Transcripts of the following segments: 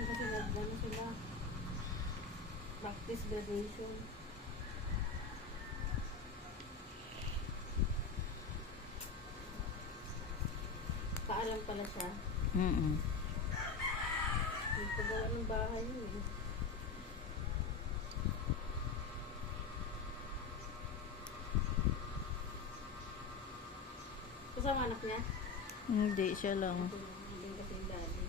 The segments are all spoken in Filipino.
lang kasi nag-ano sila. Practice graduation. Paalam pala siya. Nagpagawa ng bahay yun eh. Kasama anak niya? Hindi, siya lang. Hindi kasi yung daddy.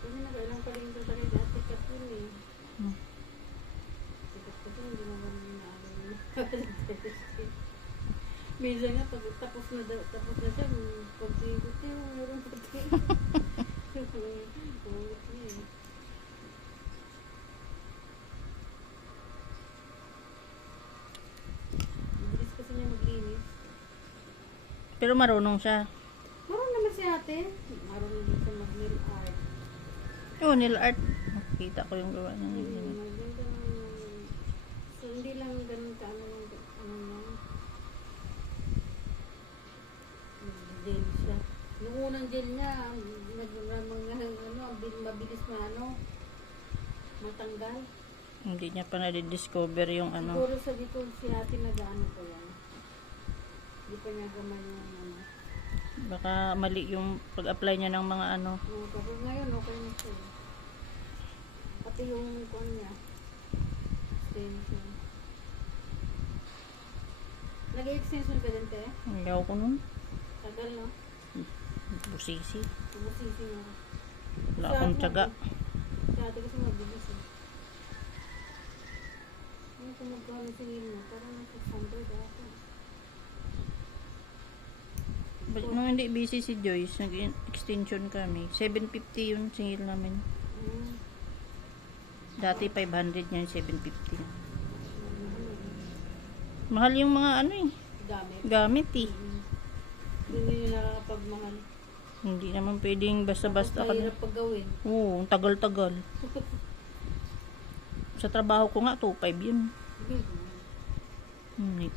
Kasi nakailang pa rin doon talaga at sikat yun eh. Sikat kasi hindi naman naano yun. Minsan nga pag tapos na siya, pag singot niya, meron pa din. Ulit niya eh. Bilis kasi niya maglinis. Pero marunong siya. Marunong naman si ate. Marunong din siya mag-nail art. Oh, nail art. Nakita ko yung gawa niya. Maganda naman. So, hindi lang ganun ka ano yung ano lang. Nag-gel siya. Yung unang gel niya, mabilis na ano, matanggal. Hindi niya pa na-discover yung ano. Siguro sa dito si ate nag-ano ko yan. Hindi pa niya gaman yung ano. Baka mali yung pag-apply niya ng mga ano. Pero ngayon okay na siya. Pati yung kuwan niya. Extension. Nag-extension ka din, te? Ayaw ko nun. Tagal, no? Busisi. Tumusisi mo. Wala akong tiyaga. Si ate kasi mabilis eh. Ano kung magkano singil mo? Parang nasa 600 ako. But nung hindi busy si Joyce, nag-extension kami. 750 yun singil namin. Dati 500 niya, 750. Mahal yung mga ano eh. Gamit eh. Hindi nyo nakakapagmahal. Hindi naman pwedeng basta-basta ka na. Mahirap paggawin. Oo, ang tagal-tagal. Sa trabaho ko nga, 2.5 yun.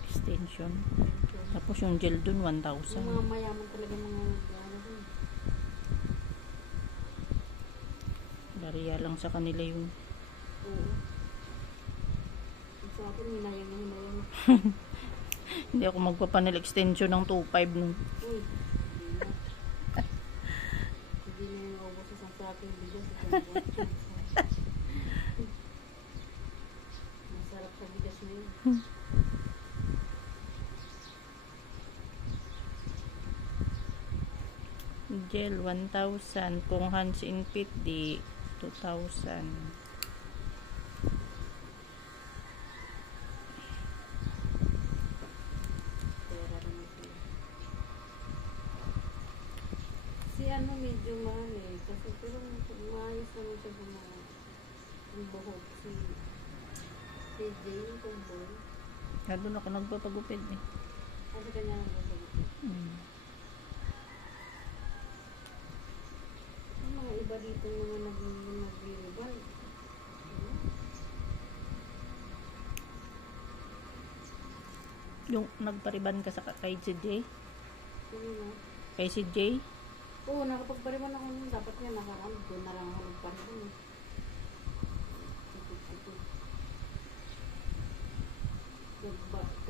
Extension. Tapos yung gel dun, 1,000. Yung mga mayaman talaga mga ano dun. Bariya lang sa kanila yun. Oo. Sa akin, hinayang na hinayang. Hindi ako magpapanel extension ng 2.5 nun. Uy. Hindi na yung ubos sa akin bigas. Masarap sa bigas na yun. Gel, 1,000. Kung hands in pit, di 2,000. Si ano medyo mahal eh. Kasi pero maayos naman siya gumawa. Yung buhok. Si Jay yung kumbol. Doon ako nagpapagupit eh. Kasi kanya ang buhok. Ang mga iba dito mga nag-ribbon. Yung nagpariban ka sa kay si Jay? Sino na? Kay si Jay? Oo, nakapagpariban ako nun. Dapat nga nakaraan. Doon na lang ako nagpariban eh.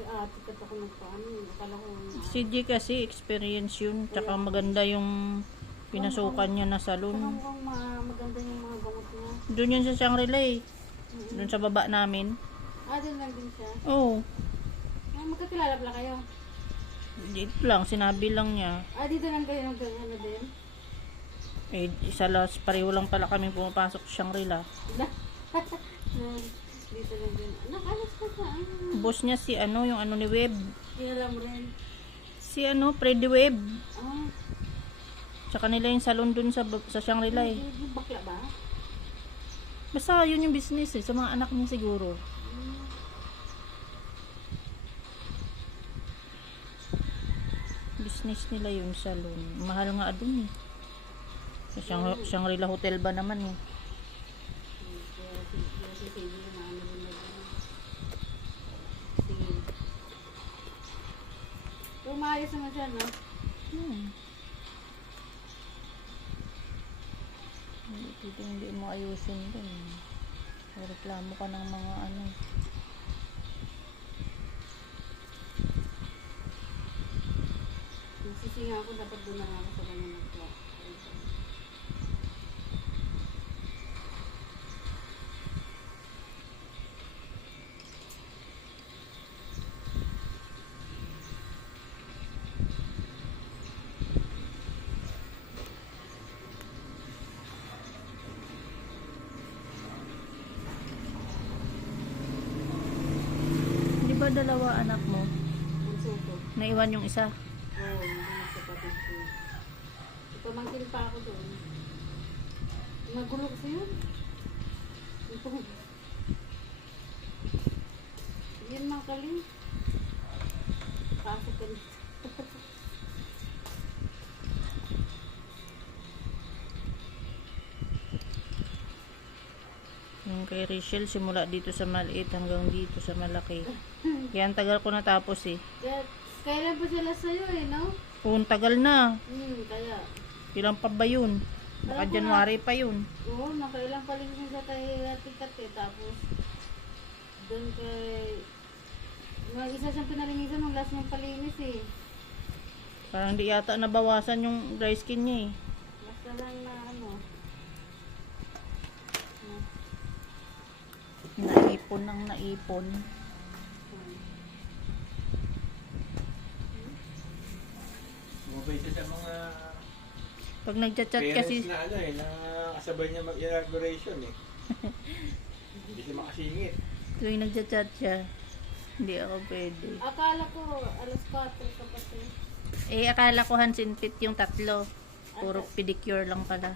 Tikat ako nagpaano. Akala ko Si Jay kasi experience yun. Tsaka maganda yung pinasukan niya na saka salon. mukhang maganda yung mga gamot niya. Doon yun sa Shangri-La eh. Doon sa baba namin. Doon lang din siya. Oo. Magkakilala pala kayo? Dito lang, sinabi lang niya. Dito lang kayo ng ano din? Eh, pareho lang pala kami pumapasok sa Shangri-La. Dito lang din. Nakalas ka sa Boss niya si ano, yung ano ni Web. Kilala mo rin. Si ano, Freddy Web. Ah, Sa kanila yung salon dun sa Shangri-La eh. yung bakla ba? Basta yun yung business eh, sa mga anak niya siguro. business nila yun, salon. Mahal nga dun eh. Sa Shangri-La Hotel ba naman eh. Kaya si Sige na ano rin na gano'n. Sige. Umayos naman siya, no? Hindi mo ayusin dun. Reklamo ka ng mga ano. Nagsisinga ako, dapat doon na nga ako sa kanya nagka. Di ba dalawa anak mo? Ang suko. Naiwan yung isa? Oo, yung mga kapatid ko. Ipamangkin pa ako doon. Nagulo kasi yun. Yan mga kaling. Pasok ka dito. Yung kay Rachel, simula dito sa maliit hanggang dito sa malaki. Kaya ang tagal ko natapos eh. Kailan pa sila sa'yo eh, no? Kung tagal na. Kaya. Ilang pa ba yun? Baka Alam ko January pa yun. Oo, nakailang palinis sa tayo tikat eh. Tapos, doon kay... May isa siyang pinalinisan nung last niyang palinis eh. Parang di yata nabawasan yung dry skin niya eh. Basta lang na ano. Naipon ng naipon. Mabay siya sa mga Pag nagchat-chat parents kasi, na ano eh, na kasabay niya mag-inauguration eh. Hindi siya makasingit. tuwing nagchat-chat siya, hindi ako pwede. Akala ko alas 4 ka kasi. Eh, akala ko hands-and-feet yung tatlo. Puro pedicure lang pala.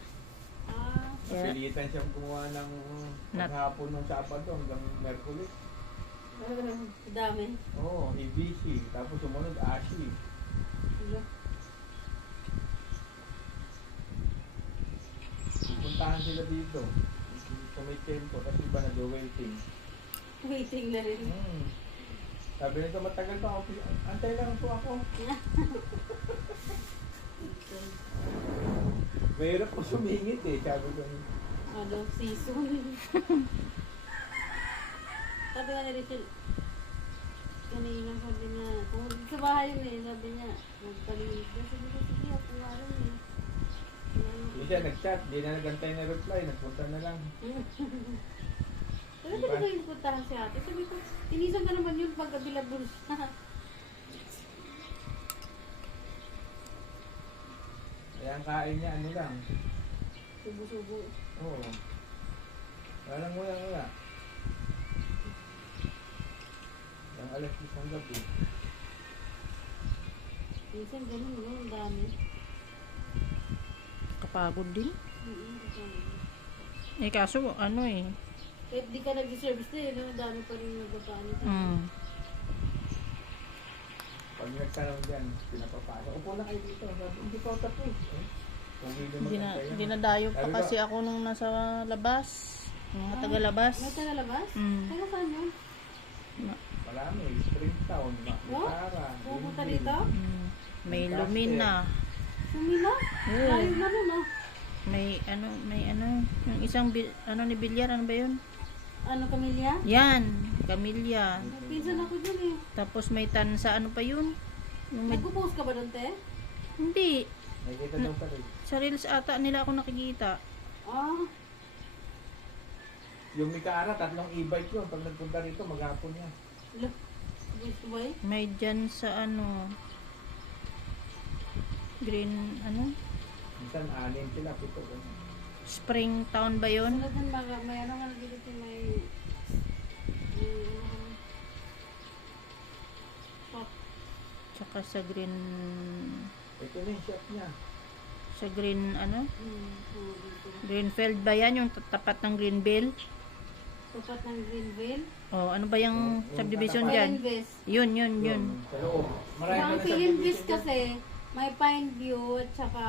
Ah, Yeah. Pilitan siyang kumuha ng maghapon ng Sabado hanggang Merkulis. dami. Oo, ABC. Tapos sumunod, ASHI. Puntahan sila dito. Kung may tempo, kasi iba nag-waiting. Waiting na rin. Sabi nito, matagal pa ako. Antay lang po ako. Mahirap po sumingit eh. Sabi ko. Ano, season. Sabi nga ni Rachel, kanina sabi niya, kung sa bahay yun eh, sabi niya, magpalinis ka. Sabi ko, sige, ako nga rin eh. Hindi siya nag-chat, di na nagantay na reply, nagpunta na lang. Sabi ko, di ba yung puntahan si ate? Sabi ko, tinisan ka naman yun pag available siya. Kaya ang kain niya, ano lang. Subo-subo. Oo. Walang wala. Ang alas 10 ng gabi. Minsan ganun, no? Ang dami. Kapagod din. Kasama. Eh, kaso, ano eh. Kahit di ka nag-service na yun, ang dami pa rin nagbataan sa Pag nagtanong dyan, pinapapasok. Upo na kayo dito. Sabi, hindi pa ako tapos. Kung Hindi na dayo pa Sabi ko, kasi ako nung nasa labas. Mga taga-labas. May tagalabas? Taga saan yun? Marami, Springtown, Makara, Pupunta dito? May lumina. Sumila? Oo. Layo na nun, no? May ano, yung isang, ni Bilyar, ano ba yun? Ano, Camilla? Yan, Camilla. Pinsan ako dun eh. Tapos may tansa, ano pa yun? Yung Nagpo-post ka ba dun, te? hindi, nakikita daw pa rin. sa reels ata nila ako nakikita. Ah, Yung Mikara, 3 e-bike yun. Pag nagpunta rito, maghapon yan. look. Gusto ba eh? May dyan sa ano, green, ano? Minsan, 6 sila, 7. Spring Town ba yun? Sunod din may ano nga dito may shop. Tsaka sa green, Ito na yung shop niya. sa green, ano? Dito. Greenfield ba yan? Yung tapat ng Greenville? Tapat ng Greenville. Oh, ano ba yung subdivision tapat. dyan? Invest. Yun. Sa loob. Marami Ang na Invest subdivision kasi, May Pineview at saka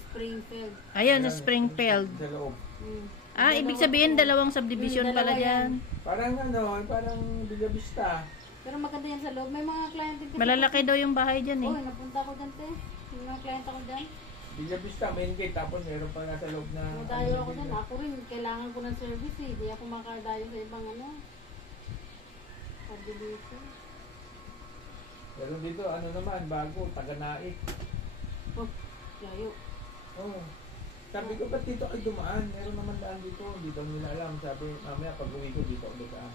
Springfield. Ayun, sa Springfield. Sa loob. Mm. Ah, ibig sabihin dalawang subdivision Dalawa pala yan. dyan. Parang ano, parang Villa Vista. Pero maganda yan sa loob. May mga client din kasi. Malalaki daw yung bahay dyan eh. Oo, napunta ko dyan, te. May mga client ako dyan. Villa Vista, main gate. Tapos meron pa nasa loob na... Madayo ako dyan. Ako rin, kailangan ko ng service eh. Di ako makadayo sa ibang ano. Subdivision. Pero dito, ano naman, bago, Taga-Naik. Oh, layo. Oo. Sabi ko, ba't dito ay dumaan? Meron naman daan dito. Hindi daw nila alam. Sabi, mamaya pag uwi ko dito ako daan.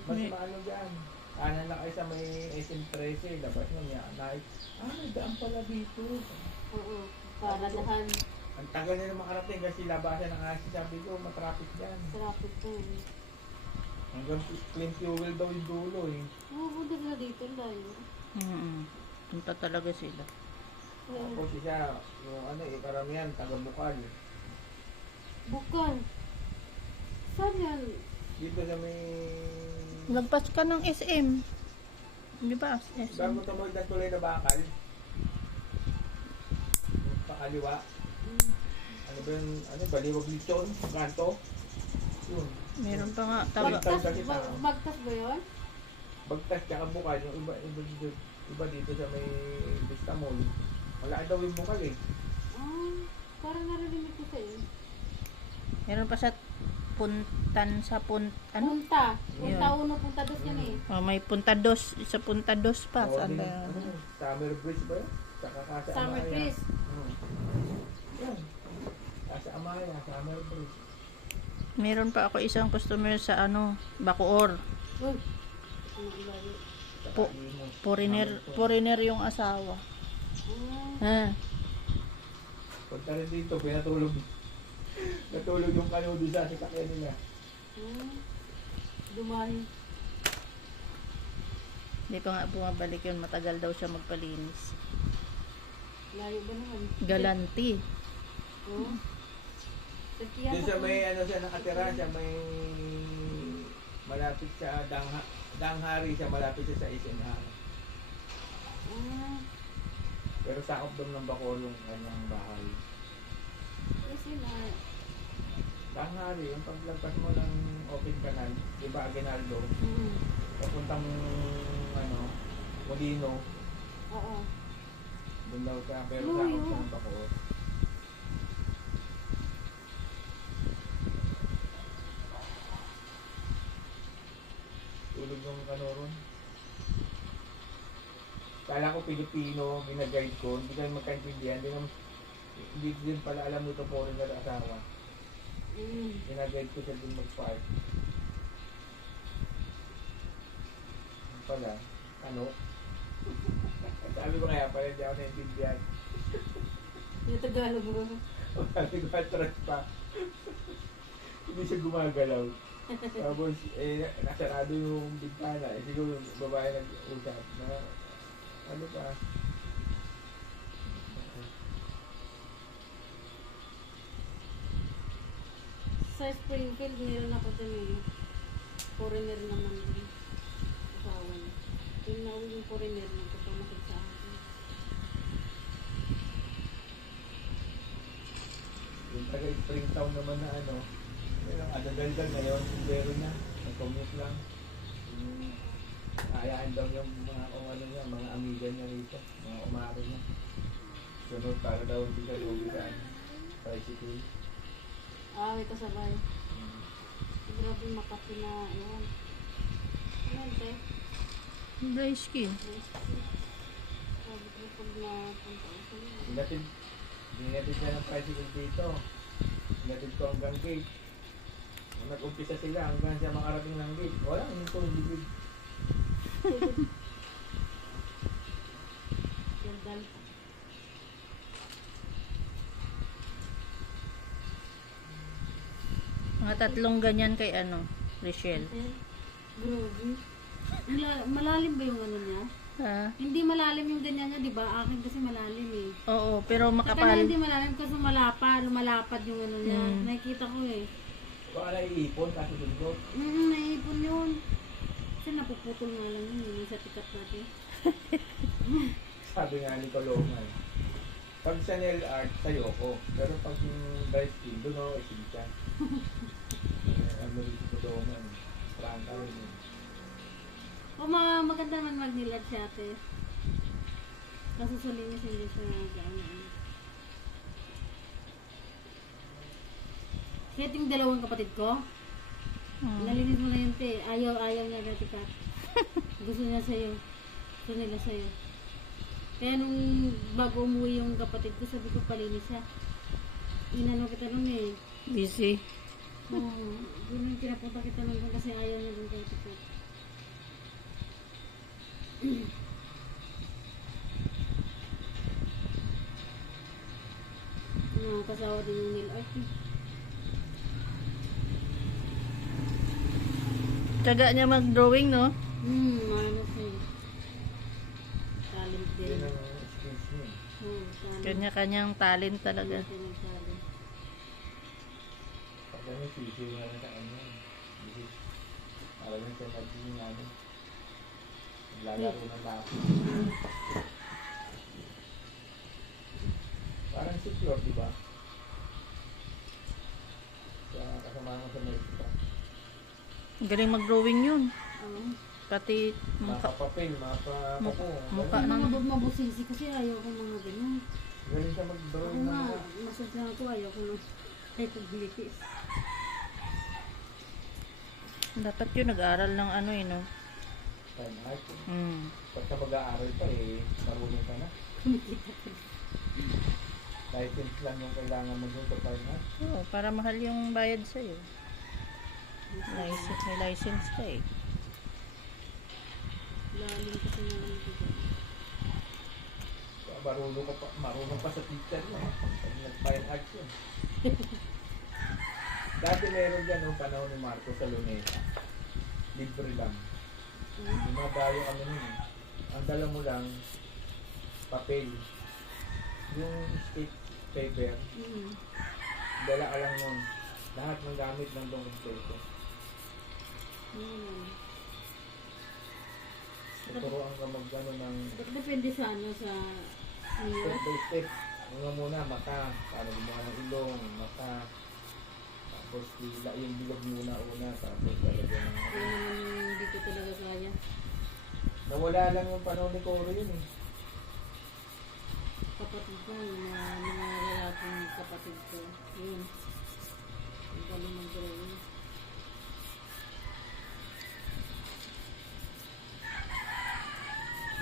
Mas May- maano dyan. Kanan lang kayo sa may SM13. Labas mo niya. Naik. Ah, may daan pala dito. Oo. Para dahan. Ang tagal nila makarating kasi labasan ng asi. Sabi ko, matraffic dyan. Traffic ko eh. Hanggang clean fuel daw yung dulo eh. Oo, punta sila dito. Layo. Punta talaga sila. Tapos siya, yung ano eh, karamihan, taga-Bukal. Bukal. Saan yan? Dito sa may... Lagpas ka ng SM. Di ba? SM. Bago tumawag ng tuloy na bakal. Yung pakaliwa. Ano ba yung, ano, Baliwag Lechon, kanto. Yun. Meron pa nga. Taga, Bagtas ba yun? Bagtas tsaka Bukal, yung iba dito sa may Vista Mall. Wala daw yung Bukal eh. Ah, parang narinig ko sa'yo. meron pa sa puntan sa ano? Punta. Punta Yun. 1, punta 2 yan eh. Oh, may punta dos. Isa punta dos pa. Oo, Saan din, ba ano, yun? Summer Bridge ba yun? Saka Casa Summer Amaya. Chris. Yan. Casa Amaya, Summer Bridge. Meron pa ako isang customer sa ano, Bacoor. Uy. Ano ilayo? Saka Po- Limos. Foreigner yung asawa. Ah, Ha? Punta rin dito, pinatulog. Natulog yung kanodo sa sasakyan nila. Dumahin. Hindi pa nga bumabalik yun. Matagal daw siya magpalinis. Layo ba naman? Galanti. Oo. Doon sa may ano siya nakatira, siya may malapit sa Danghari siya, malapit siya sa SNR. Ah, Pero sakop doon ng Bacoor yung kanyang bahay. kasi na. Danghari, yung paglagpas mo ng open canal, di ba Aguinaldo, papuntang ano, Molino, Oo. doon daw ka, pero Luyo. sakop siya ng Bacoor. Tulog yung kanoron. Kala ko Pilipino, ginaguide ko, hindi kami magkaintindihan, hindi din pala alam nito foreigner asawa. Ginaguide ko siya din mag-park. Ano pala, ano? Sabi ko kaya pala, hindi ako naintindihan. Yung Tagalog mo. Sabi ko, atras pa. Hindi siya gumagalaw. Tapos, nasarado yung bintana. Siguro yung babae nag-usap na, ano pa? Sa Springfield, meron ako dun eh. Foreigner naman din. Asawa niya. Yung nauwi yung foreigner, nagpapamakit sa akin. Yung taga-Springtown naman na ano, merong adadaldan ngayon, pero na, nag-commute lang. Ayaan daw yung mga kung ano niya, mga amiga niya rito, mga umaro niya. Sunod para daw hindi ka lumigaan. Tricycle. Ah, may kasabay. Grabe Makati na, ayan. Ano yun, te? Dry skin. Sabi ko pag napunta ko sa iyo. Dinatid siya ng tricycle dito. Dinatid ko hanggang gate. Nung nag-umpisa sila hanggang siya makarating ng gate. Wala, hindi ko hindi. Gandal. Mga tatlong ganyan kay ano, Richelle. Grabe. Malalim ba yung ano niya? Ha? Hindi malalim yung ganyan niya, di ba? Akin kasi malalim eh. Oo, pero Sa kanya makapal. hindi malalim kasi lumalapad yung ano niya. Nakikita ko eh. Baka naiipon kasi sundo. Naipon yun. Kasi napuputol nga lang yun. Yung sa tikat natin. Sabi nga ni Kalongan. Pag sa nail art, sa'yo ko. Pero pag yung dry skin, doon ako isinta. Ano rin ko doon man. Prangka rin yun. O maganda man mag-nilad si ate. Kaso sa linis hindi siya gaano. Kaya yung dalawang kapatid ko, nalinis mo na yun te. Ayaw niya dati ka. Gusto niya sa'yo. Gusto nila sa'yo. Kaya nung bago umuwi yung kapatid ko, sabi ko palinis siya. Inano kita nun eh. Busy. Oo. Yun yung pinapunta kita nun kasi ayaw niya dun kay Tito. Kasawa din yung nail art eh. Tsaga niya mag-drawing, no? Ano siya. Talent din. Yun ang skills niya. Oo, talent. Kanya-kanyang talent talaga. Talent. Pag ano, sisiw na lang sa kanya. Kasi, para lang siya naging namin. Naglalaro ng lapi. Parang si Flor, di ba? Kasama mo sa Mexico. Galing mag-drawing yun. Oo. Pati mukha. Mapapapel, mapapapo. Mukha Ano ng... mga mabusisi kasi ayaw ko mga ganun. Galing siya Ako mag-drawing ng nga, mga. masasya ako ayaw ko ng hypoglitis. Dapat yun, nag-aral ng ano eh, no? Fine art. Mm. Pagka mag-aaral pa eh, marunong ka na. License lang yung kailangan mo doon sa fine art. Oo, para mahal yung bayad sa'yo. License, may license ka eh. Lalim kasi nga lang ito. Marunong pa sa teacher mo. Pag nag-fine arts yun. Dati meron dyan nung panahon ni Marco sa Luneta. Libre lang. Dumadayo kami nun eh. Ang dala mo lang, papel. Yung stick paper, dala ka lang nun. Lahat ng gamit ng doon kompleto. Tuturuan ka mag-ano ng Depende sa ano, sa step by step. Muna mata, para gumawa ng ilong, mata. Tapos yung bilog muna una, tapos talaga ng hindi ko talaga kaya. nawala lang yung panahon ni Coro yun eh. Kapatid ko, yung mga lalaking kapatid ko. Yun. Ang galing mag-drawing.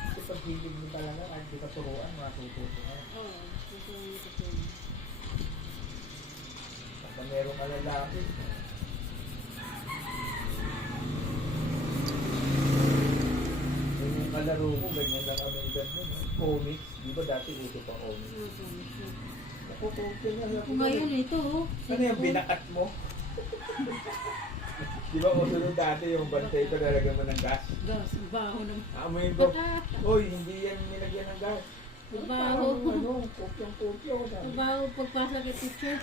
Kasi pag hilig mo talaga, kahit di ka turuan, matututo ka. Oo, gusto ko nito po. Pagka meron ka lalaki, yun yung kalaro ko, ganyan lang kami edad nun. Comics, di ba dati uso pa comics? Nakukumpin na lang. Ngayon ito, oh. Ano yung binakat mo? Di ba uso nung dati yung bantay ko nalagyan mo ng gas? Gas, baho naman. Amoy ko, oy, hindi yan nilagyan ng gas. Baho. Ano, kopyang-kopyo. Baho pagpasa kay teacher.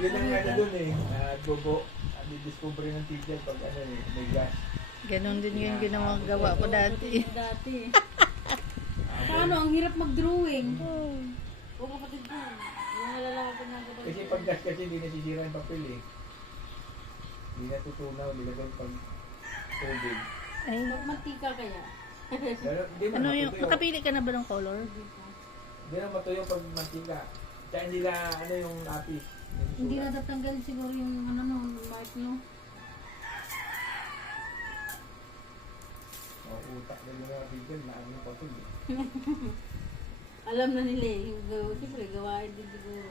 Yun ang ano dun eh, bobo. Discover ng teacher pag ano eh, may gas. Ganon din yung ginagawa ko dati. Dati. Paano? Ang hirap mag-drawing. Oo, kapatid ko. Yung lalaki ko ng kapatid Kasi pag gas kasi hindi nasisira yung papel eh. Hindi natutunaw, nilagay pag tubig. Ay, Mantika kaya. Pero hindi ano naman yung, matutuyo. nakapili ka na ba ng color? Hindi naman matuyo pag mantika. Kaya hindi na ano yung lapis. yung Hindi sulat. na tatanggal siguro yung ano no, mark no. Utak na yung mga bigyan na ano pa ito. Alam na nila eh. Siyempre, gawain din siguro.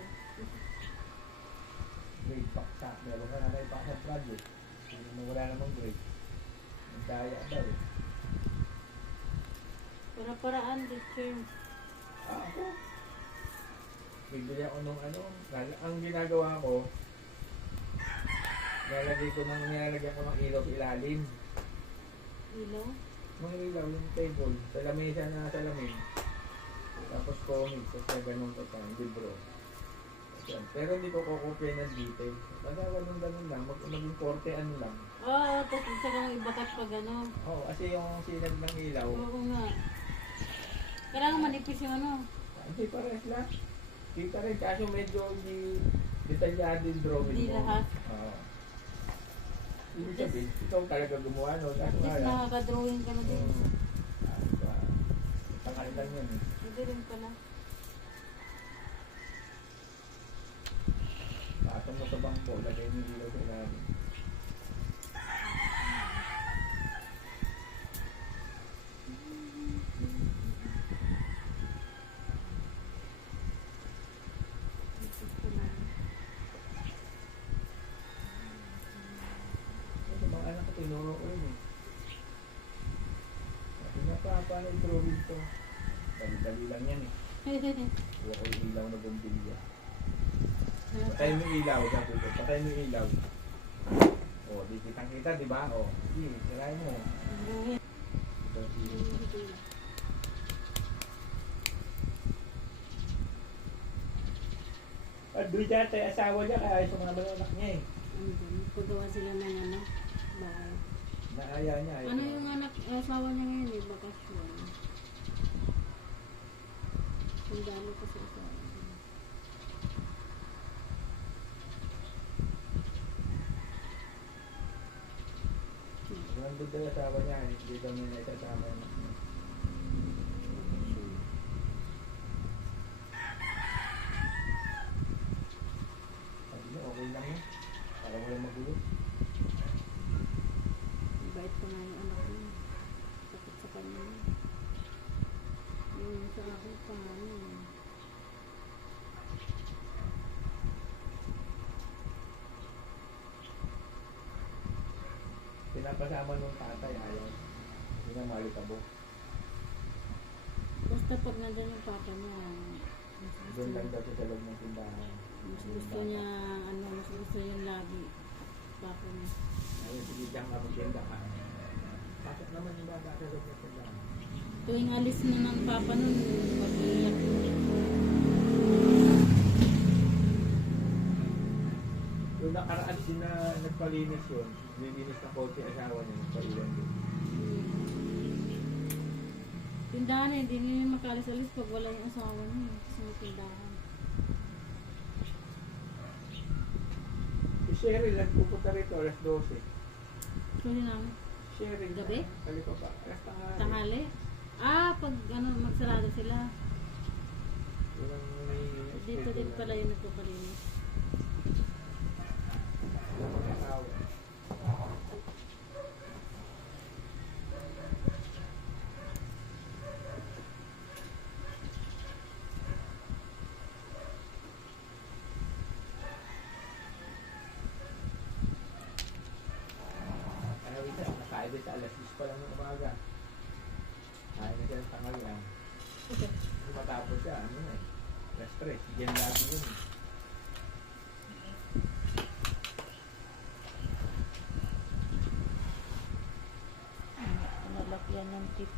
Grade paksa. Meron ka na na ipaksa project. Kung wala namang grade. Nagdaya daw eh. Para-paraan, teacher. Ako. Bibili ako nung ano. Ang ginagawa ko, nilalagyan ko ng ilaw sa ilalim. Ilaw? Mga ilaw, yung table. Sa lamesa na salamin. Tapos comics. Tapos ganun ko pa. Libro. Yan. Pero hindi ko kukopya ng detail. Basta ganun lang. Maging korte ano lang. Oo, tapos saka mo ibakat pag ano. Oo, kasi yung sinag ng ilaw. Oo nga. Kailangan manipis yung ano. Hindi parehas lahat. Kita rin, kaso medyo hindi detalyado yung drawing Hindi mo. lahat. Oo. Ibig sabihin, ikaw talaga gumawa, no? At Kaso nga least lang. nakaka-drawing ka na din. Pakailan yun eh. Hindi rin pala. Patong mo sa bangko, lagay mo yung ilaw sa ilalim. Yung mga anak ko, tinuro ko yun eh. Sabi nga pa, paano yung drawing to? Dali-dali lang yan eh. Huwag ko yung ilaw na bumbilya. Patay mo yung ilaw, sabi ko. Patay mo yung ilaw. O, di kitang-kita, di ba? O, sige, tirahin mo. Ito, sige. At doon dati, asawa niya, kaya sumama ng anak niya eh. Ano ba? Pagawa sila ng ano? Bahay. Naaya niya. ayaw Ano niya. yung anak, asawa niya ngayon eh, bakasyon. Ang dami pa sa asawa. Kung nandun daw yung asawa niya, hindi daw niya naisasama yung anak niya. Sabi niya, okay lang yun. Para walang magulo. Bait pa nga yung anak niya. Sakit sa kanya. Yung sa akin pa, ano. Pinapasama nung tatay, ayaw. Hindi na malikabo. Basta pag nandun yung papa niya, Doon lang daw siya sa loob ng tindahan. mas gusto niya, ano, mas gusto yung lagi. Papa niya. Ayun, sige, diyan ka magtinda ka. Bakit naman yung bata sa loob ng tindahan? Tuwing alis na ng papa nun, pag-iyak yun. Yung nakaraan din na nagpalinis yun, nilinis ng kotse asawa niya, nagpaliwan din. Tindahan eh, hindi nila makalis-alis pag wala yung asawa niya. Kasi may tindahan. Si Cheryl, nagpupunta rito, alas 12. Sorry namin. Cheryl, Gabi? Kali pa ba? Alas tanghali. Tanghali. Ah, pag ano, magsarado sila. Walang may Dito din pala yung nagpapalinis. Walang asawa. Ayaw ito, nakain din sa alas 10 pa lang ng umaga. Kaya na siya ng tanghalian. Kung matapos siya, ano na eh. Alas 3, yan lagi yun eh. Nalakyan ng tip.